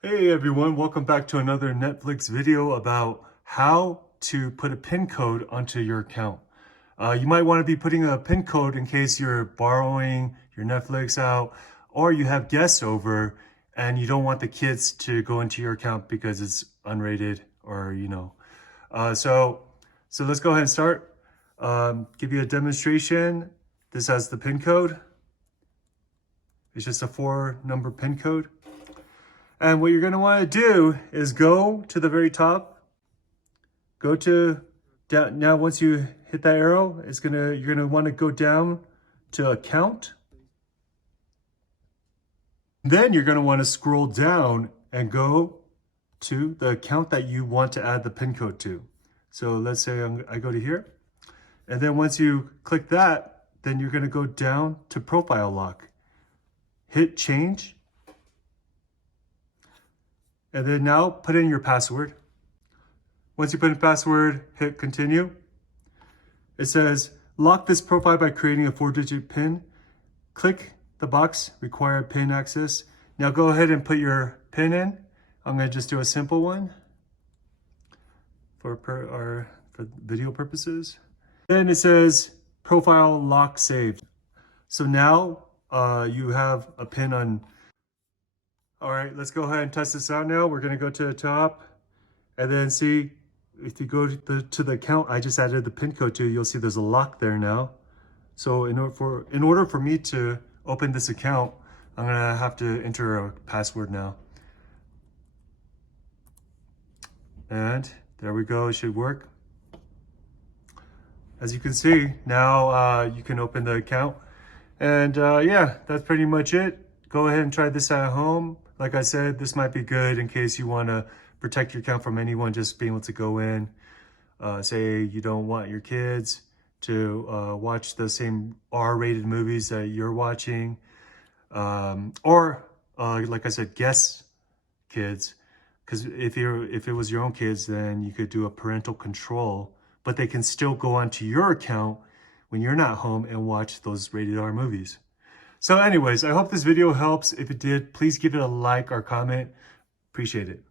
Hey everyone, welcome back to another Netflix video about how to put a PIN code onto your account. You might want to be putting a PIN code in case you're borrowing your Netflix out or you have guests over and you don't want the kids to go into your account because it's unrated or so let's go ahead and start. Give you a demonstration. This has the PIN code. It's just a 4-number PIN code. And what you're going to want to do is go to the very top, go to down. Now, once you hit that arrow, you're going to want to go down to account. Then you're going to want to scroll down and go to the account that you want to add the PIN code to. So let's say I go to here. And then once you click that, then you're going to go down to profile lock. Hit change. And then now put in your password. Once you put in password, hit continue. It says, lock this profile by creating a 4-digit PIN. Click the box, require PIN access. Now go ahead and put your PIN in. I'm gonna just do a simple one for video purposes. Then it says profile lock saved. So now you have a PIN on. All right, let's go ahead and test this out now. We're gonna go to the top and then see if you go to the account I just added the PIN code to, you'll see there's a lock there now. So in order for me to open this account, I'm gonna have to enter a password now. And there we go, it should work. As you can see, now you can open the account. And yeah, that's pretty much it. Go ahead and try this at home. Like I said, this might be good in case you want to protect your account from anyone just being able to go in. Say you don't want your kids to watch the same R-rated movies that you're watching. Or like I said, guest kids. Because if it was your own kids, then you could do a parental control. But they can still go onto your account when you're not home and watch those rated R movies. So anyways, I hope this video helps. If it did, please give it a like or comment. Appreciate it.